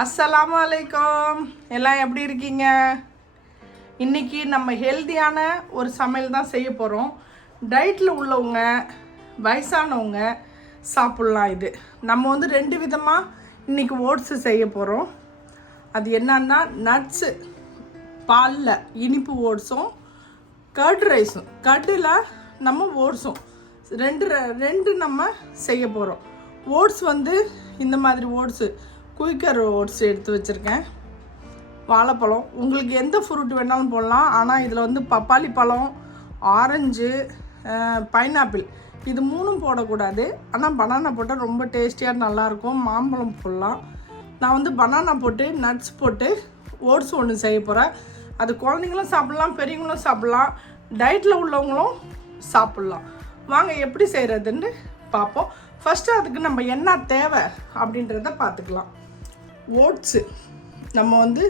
அஸ்ஸலாமு அலைக்கும். எல்லாம் எப்படி இருக்கீங்க? இன்றைக்கி நம்ம ஹெல்த்தியான ஒரு சமையல் தான் செய்ய போகிறோம். டயட்டில் உள்ளவங்க, வயசானவங்க சாப்பிட்லாம். இது நம்ம வந்து 2 விதமாக இன்றைக்கி ஓட்ஸு செய்ய போகிறோம். அது என்னன்னா, நட்ஸு பாலில் இனிப்பு ஓட்ஸும், கர்ட் ரைஸும், கர்டில் நம்ம ஓட்ஸும் ரெண்டு நம்ம செய்ய போகிறோம். ஓட்ஸ் வந்து இந்த மாதிரி ஓட்ஸு குயிக்கர் ஓட்ஸ் எடுத்து வச்சுருக்கேன். வாழைப்பழம், உங்களுக்கு எந்த ஃப்ரூட் வேணாலும் போடலாம். ஆனால் இதில் வந்து பப்பாளி பழம், ஆரஞ்சு, பைனாப்பிள் இது 3ம் போடக்கூடாது. ஆனால் பனானா போட்டால் ரொம்ப டேஸ்டியாக நல்லாயிருக்கும். மாம்பழம் போடலாம். நான் வந்து பனானா போட்டு நட்ஸ் போட்டு ஓட்ஸ் ஒன்று செய்ய போகிறேன். அது குழந்தைங்களும் சாப்பிட்லாம், பெரியவங்களும் சாப்பிட்லாம், டயட்டில் உள்ளவங்களும் சாப்பிட்லாம். வாங்க எப்படி செய்கிறதுன்னு பார்ப்போம். ஃபஸ்ட்டு அதுக்கு நம்ம என்ன தேவை அப்படின்றத பார்த்துக்கலாம். ஓட்ஸு நம்ம வந்து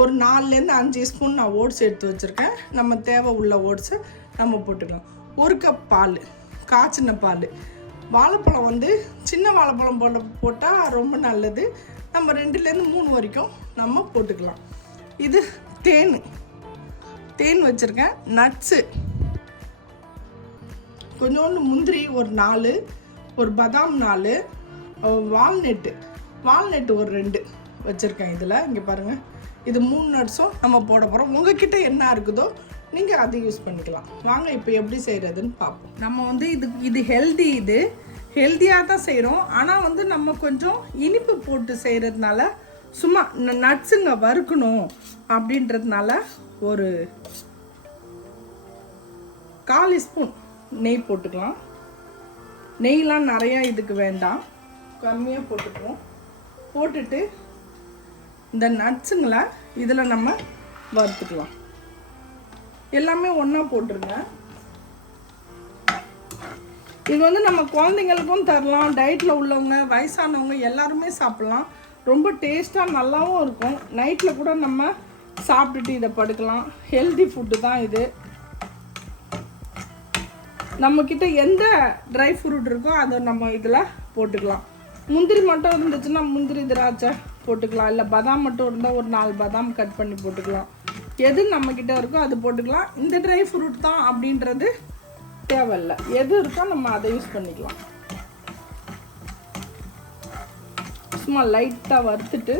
ஒரு 4லேருந்து 5 ஸ்பூன் நான் ஓட்ஸ் எடுத்து வச்சுருக்கேன். நம்ம தேவை உள்ள ஓட்ஸு நம்ம போட்டுக்கலாம். 1 கப் பால், காய்ச்சின பால். வாழைப்பழம் வந்து சின்ன வாழைப்பழம் போட்டால் ரொம்ப நல்லது. நம்ம 2லேருந்து 3 வரைக்கும் நம்ம போட்டுக்கலாம். இது தேன் வச்சுருக்கேன். நட்ஸு கொஞ்சோண்டு முந்திரி ஒரு 4, ஒரு பாதாம் 4, வால்நெட்டு ஒரு 2 வச்சுருக்கேன். இதில் இங்கே பாருங்கள், இது 3 நட்ஸும் நம்ம போட போகிறோம். உங்ககிட்ட என்ன இருக்குதோ நீங்கள் அதை யூஸ் பண்ணிக்கலாம். வாங்க இப்போ எப்படி செய்கிறதுன்னு பார்ப்போம். நம்ம வந்து இது ஹெல்த்தியாக தான் செய்கிறோம். ஆனால் வந்து நம்ம கொஞ்சம் இனிப்பு போட்டு செய்கிறதுனால, சும்மா நட்ஸுங்க வறுக்கணும் அப்படின்றதுனால ஒரு 1/4 ஸ்பூன் நெய் போட்டுக்கலாம். நெய்லாம் நிறையா இதுக்கு வேண்டாம், கம்மியாக போட்டுக்குவோம். போட்டுட்டு இந்த நட்ஸுங்களை இதில் நம்ம வறுத்துக்கலாம். எல்லாமே ஒன்றா போட்டுருங்க. இது வந்து நம்ம குழந்தைங்களுக்கும் தரலாம். டயட்டில் உள்ளவங்க, வயசானவங்க எல்லாருமே சாப்பிட்லாம். ரொம்ப டேஸ்ட்டாக நல்லாவும் இருக்கும். நைட்டில் கூட நம்ம சாப்பிட்டுட்டு இதை படுக்கலாம். ஹெல்தி ஃபுட்டு தான் இது. நம்மக்கிட்ட எந்த ட்ரை ஃப்ரூட் இருக்கோ அதை நம்ம இதில் போட்டுக்கலாம். முந்திரி மட்டும் இருந்துச்சுன்னா முந்திரி, திராட்சை போட்டுக்கலாம். இல்லை பாதாம் மட்டும் இருந்தால் ஒரு 4 பாதாம் கட் பண்ணி போட்டுக்கலாம். எது நம்மக்கிட்ட இருக்கோ அது போட்டுக்கலாம். இந்த ட்ரை ஃப்ரூட் தான் அப்படின்றது தேவையில்லை. எது இருக்கோ நம்ம அதை யூஸ் பண்ணிக்கலாம். சும்மா லைட்டாக வறுத்துட்டு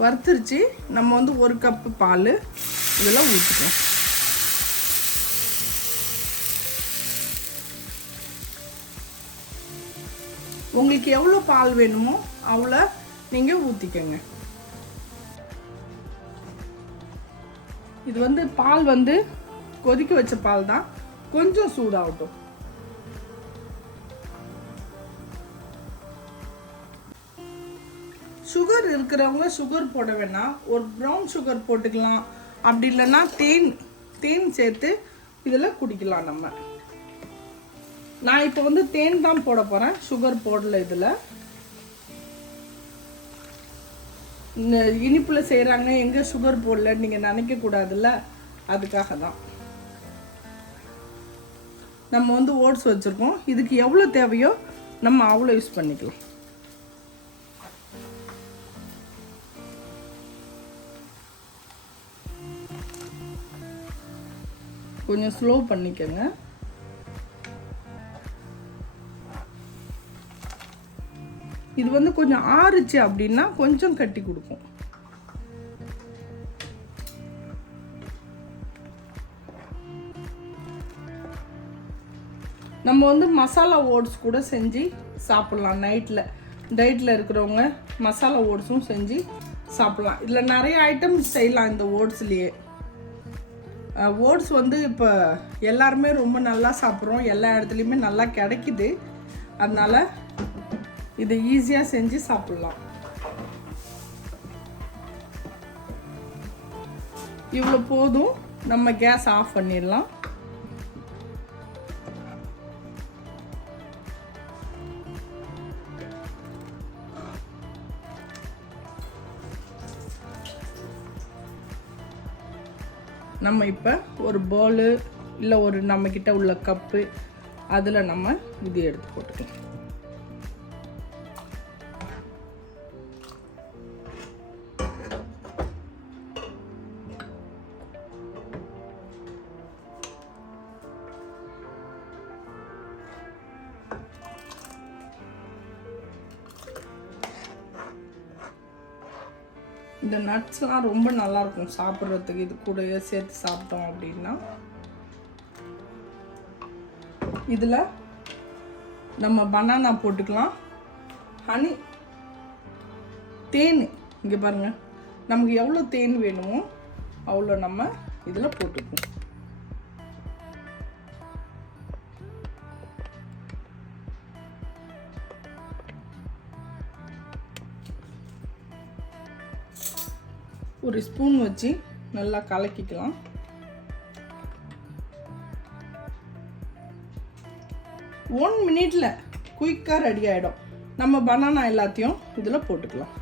வறுத்துருச்சு. நம்ம வந்து 1 கப்பு பால் இதெல்லாம் ஊற்றிக்கலாம். உங்களுக்கு எவ்வளோ பால் வேணுமோ அவ்வளோ நீங்கள் ஊற்றிக்கங்க. இது வந்து பால் வந்து கொதிக்க வச்ச பால் தான், கொஞ்சம் சூடாகட்டும். சுகர் இருக்கிறவங்க சுகர் போட வேணாம், ஒரு ப்ரௌன் சுகர் போட்டுக்கலாம். அப்படி இல்லைன்னா தேன் சேர்த்து இதில் குடிக்கலாம். நான் இப்போ வந்து தேன் தான் போட போகிறேன், சுகர் போடல. இதில் இந்த இனிப்பில் செய்கிறாங்க, எங்கே சுகர் போடலன்னு நீங்கள் நினைக்கக்கூடாதுல்ல, அதுக்காக தான். நம்ம வந்து ஓட்ஸ் வச்சுருக்கோம். இதுக்கு எவ்வளோ தேவையோ நம்ம அவ்வளோ யூஸ் பண்ணிக்கலாம். கொஞ்சம் ஸ்லோ பண்ணிக்கோங்க. இது வந்து கொஞ்சம் ஆறுச்சு அப்படின்னா கொஞ்சம் கட்டி கொடுக்கும். நம்ம வந்து மசாலா ஓட்ஸ் கூட செஞ்சு சாப்பிட்லாம். டயட்டில் இருக்கிறவங்க மசாலா ஓட்ஸும் செஞ்சு சாப்பிட்லாம். இதில் நிறைய ஐட்டம்ஸ் செய்யலாம் இந்த ஓட்ஸ்லேயே. ஓட்ஸ் வந்து இப்போ எல்லாருமே ரொம்ப நல்லா சாப்பிட்றோம். எல்லா இடத்துலையுமே நல்லா கிடைக்குது. அதனால் இதை ஈஸியாக செஞ்சு சாப்பிட்லாம். இவ்வளோ போதும். நம்ம கேஸ் ஆஃப் பண்ணிடலாம். நம்ம இப்போ ஒரு பவுலு இல்லை ஒரு நம்மக்கிட்ட உள்ள கப்பு அதில் நம்ம இது எடுத்து போட்டுக்கலாம். இந்த நட்ஸ்லாம் ரொம்ப நல்லாயிருக்கும் சாப்பிட்றதுக்கு. இது கூடயே சேர்த்து சாப்பிட்டோம் அப்படின்னா. இதில் நம்ம பனானா போட்டுக்கலாம். ஹனி, தேன், இங்கே பாருங்கள், நமக்கு எவ்வளோ தேன் வேணுமோ அவ்வளோ நம்ம இதில் போட்டுக்குவோம். ஒரு ஸ்பூன் வச்சு நல்லா கலக்கிக்கலாம். ஒன் மினிட்ல குயிக்காக ரெடி ஆகிடும். நம்ம பனானா எல்லாத்தையும் இதில் போட்டுக்கலாம்.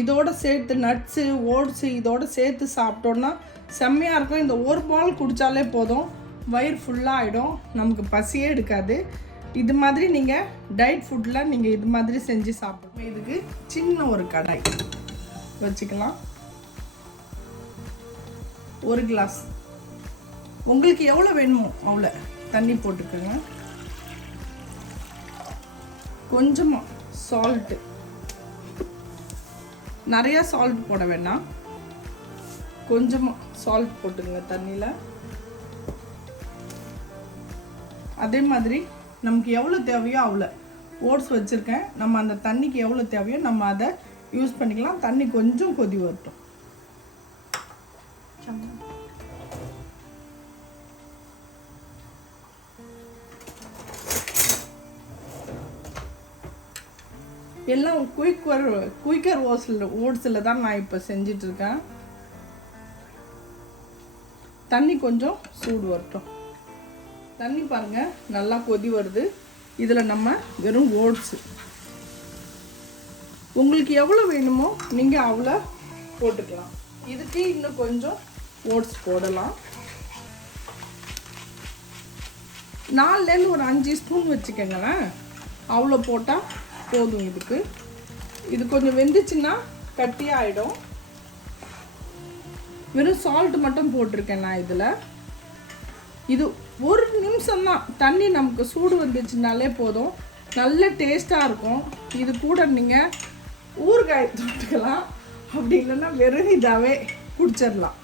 இதோட சேர்த்து நட்ஸு, ஓட்ஸு இதோட சேர்த்து சாப்பிட்டோன்னா செம்மையாக இருக்கும். இந்த ஒரு பால் குடித்தாலே போதும், வயிறு ஃபுல்லாக ஆகிடும், நமக்கு பசியே எடுக்காது. இது மாதிரி நீங்கள் டயட் ஃபுட்டில் நீங்கள் இது மாதிரி செஞ்சு சாப்பிடணும். இதுக்கு சின்ன ஒரு கடாய் வச்சுக்கலாம். ஒரு கிளாஸ் உங்களுக்கு எவ்வளோ வேணுமோ அவ்வளோ தண்ணி போட்டுக்கோங்க. கொஞ்சமாக சால்ட்டு, நிறையா சால்ட் போட வேண்டாம், கொஞ்சமாக சால்ட் போட்டுக்கோங்க தண்ணியில். அதே மாதிரி நமக்கு எவ்வளோ தேவையோ அவ்வளோ ஓட்ஸ் வச்சுருக்கேன். நம்ம அந்த தண்ணிக்கு எவ்வளோ தேவையோ நம்ம அதை யூஸ் பண்ணிக்கலாம். தண்ணி கொஞ்சம் கொதி வரட்டும். எல்லாம் குயிக்கர் ஓட்ஸில் தான் நான் இப்போ செஞ்சிட்ருக்கேன். தண்ணி கொஞ்சம் சூடு வரட்டும். தண்ணி பாருங்கள் நல்லா கொதி வருது. இதில் நம்ம வெறும் ஓட்ஸு உங்களுக்கு எவ்வளோ வேணுமோ நீங்கள் அவ்வளோ போட்டுக்கலாம். இதுக்கு இன்னும் கொஞ்சம் ஓட்ஸ் போடலாம். 4லேருந்து ஒரு 5 ஸ்பூன் வச்சுக்கோங்களேன், அவ்வளோ போட்டால் போதும். இது கொஞ்சம் வெந்துச்சுன்னா கட்டியாகிடும். வெறும் சால்ட் மட்டும் போட்டிருக்கேன் நான் இதில். இது ஒரு நிமிஷம் தான். தண்ணி நமக்கு சூடு வந்துச்சுனாலே போதும், நல்ல டேஸ்ட்டாக இருக்கும். இது கூட நீங்கள் ஊறுகாய் தொட்டுக்கலாம், அப்படி இல்லைன்னா வெறும் இதாகவே குடிச்சிடலாம்.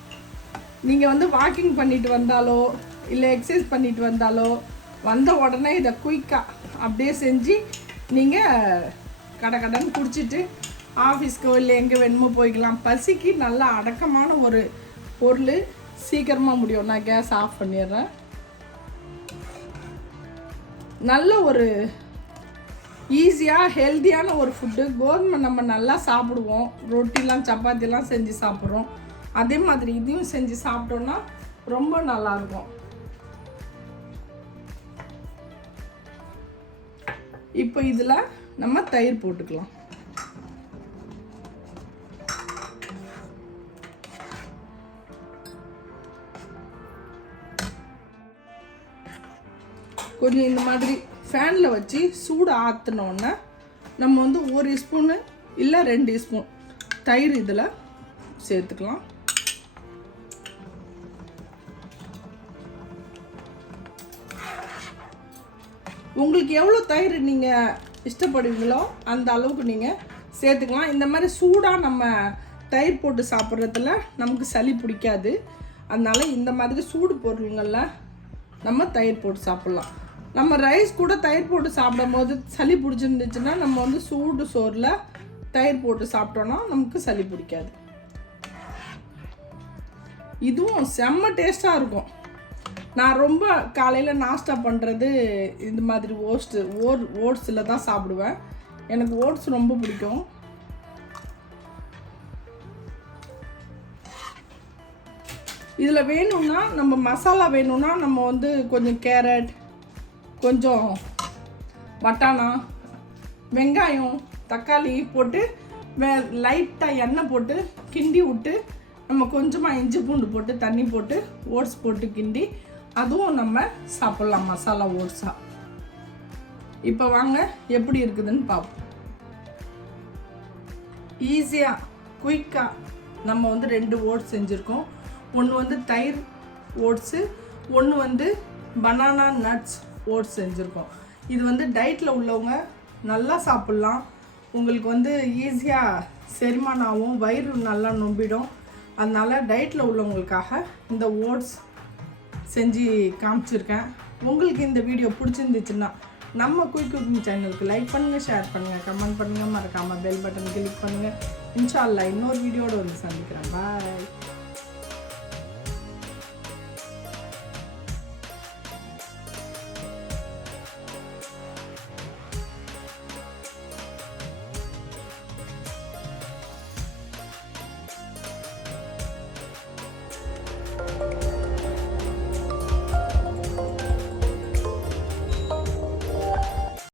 நீங்கள் வாக்கிங் பண்ணிட்டு வந்தாலோ இல்லை எக்ஸசைஸ் பண்ணிட்டு வந்தாலோ வந்த உடனே இதை குயிக்காக அப்படியே செஞ்சு நீங்கள் கடன்னு குடிச்சிட்டு ஆஃபீஸ்க்கோ இல்லை எங்கே வேணுமோ போய்க்கலாம். பசிக்கு நல்லா அடக்கமான ஒரு பொருள், சீக்கிரமாக முடியும். நான் கேஸ் ஆஃப் பண்ணிடுறேன். நல்ல ஒரு ஈஸியாக ஹெல்த்தியான ஒரு ஃபுட்டு. கோதுமை நம்ம நல்லா சாப்பிடுவோம், ரொட்டிலாம் சப்பாத்திலாம் செஞ்சு சாப்பிட்றோம். அதே மாதிரி இதையும் செஞ்சு சாப்பிட்டோன்னா ரொம்ப நல்லாயிருக்கும். இப்போ இதில் நம்ம தயிர் போட்டுக்கலாம். கொஞ்சம் இந்த மாதிரி ஃபேனில் வச்சு சூடு ஆற்றினோன்னே நம்ம 1 ஸ்பூனு இல்லை 2 ஸ்பூன் தயிர் இதில் சேர்த்துக்கலாம். உங்களுக்கு எவ்வளோ தயிர் நீங்கள் இஷ்டப்படுவீங்களோ அந்த அளவுக்கு நீங்கள் சேர்த்துக்கலாம். இந்த மாதிரி சூடாக நம்ம தயிர் போட்டு சாப்பிட்றதுல நமக்கு சளி பிடிக்காது. அதனால் இந்த மாதிரி சூடு பொருளுங்களில் நம்ம தயிர் போட்டு சாப்பிட்லாம். நம்ம ரைஸ் கூட தயிர் போட்டு சாப்பிடும் போது சளி பிடிச்சிருந்துச்சுன்னா நம்ம சூடு சோறில் தயிர் போட்டு சாப்பிட்டோன்னா நமக்கு சளி பிடிக்காது. இதுவும் செம்ம டேஸ்ட்டாக இருக்கும். நான் ரொம்ப காலையில் நாஸ்டா பண்ணுறது இந்த மாதிரி ஓட்ஸில் தான் சாப்பிடுவேன். எனக்கு ஓட்ஸ் ரொம்ப பிடிக்கும். இதில் வேணும்னா நம்ம மசாலா வேணும்னா நம்ம கொஞ்சம் கேரட், கொஞ்சம் பட்டாணா, வெங்காயம், தக்காளி போட்டு லைட்டாக எண்ணெய் போட்டு கிண்டி விட்டு நம்ம கொஞ்சமாக இஞ்சி பூண்டு போட்டு தண்ணி போட்டு ஓட்ஸ் போட்டு கிண்டி அதுவும் நம்ம சாப்பிட்லாம் மசாலா ஓட்ஸாக. இப்போ வாங்க எப்படி இருக்குதுன்னு பார்ப்போம். ஈஸியாக குயிக்காக நம்ம 2 ஓட்ஸ் செஞ்சுருக்கோம். ஒன்று தயிர் ஓட்ஸு, ஒன்று பனானா நட்ஸ் ஓட்ஸ் செஞ்சுருக்கோம். இது டயட்டில் உள்ளவங்க நல்லா சாப்பிட்லாம். உங்களுக்கு ஈஸியாக செரிமானம் ஆகும், வயிறு நல்லா நொம்பிடும். அதனால் டயட்டில் உள்ளவங்களுக்காக இந்த ஓட்ஸ் செஞ்சு காமிச்சிருக்கேன். உங்களுக்கு இந்த வீடியோ பிடிச்சிருந்துச்சுன்னா நம்ம குயிக் குக்கிங் சேனலுக்கு லைக் பண்ணுங்கள், ஷேர் பண்ணுங்கள், கமெண்ட் பண்ணுங்கள், மறக்காமல் பெல் பட்டன் கிளிக் பண்ணுங்கள். இன்ஷா அல்லாஹ் இன்னொரு வீடியோடு சந்திக்கிறேன். பாய்.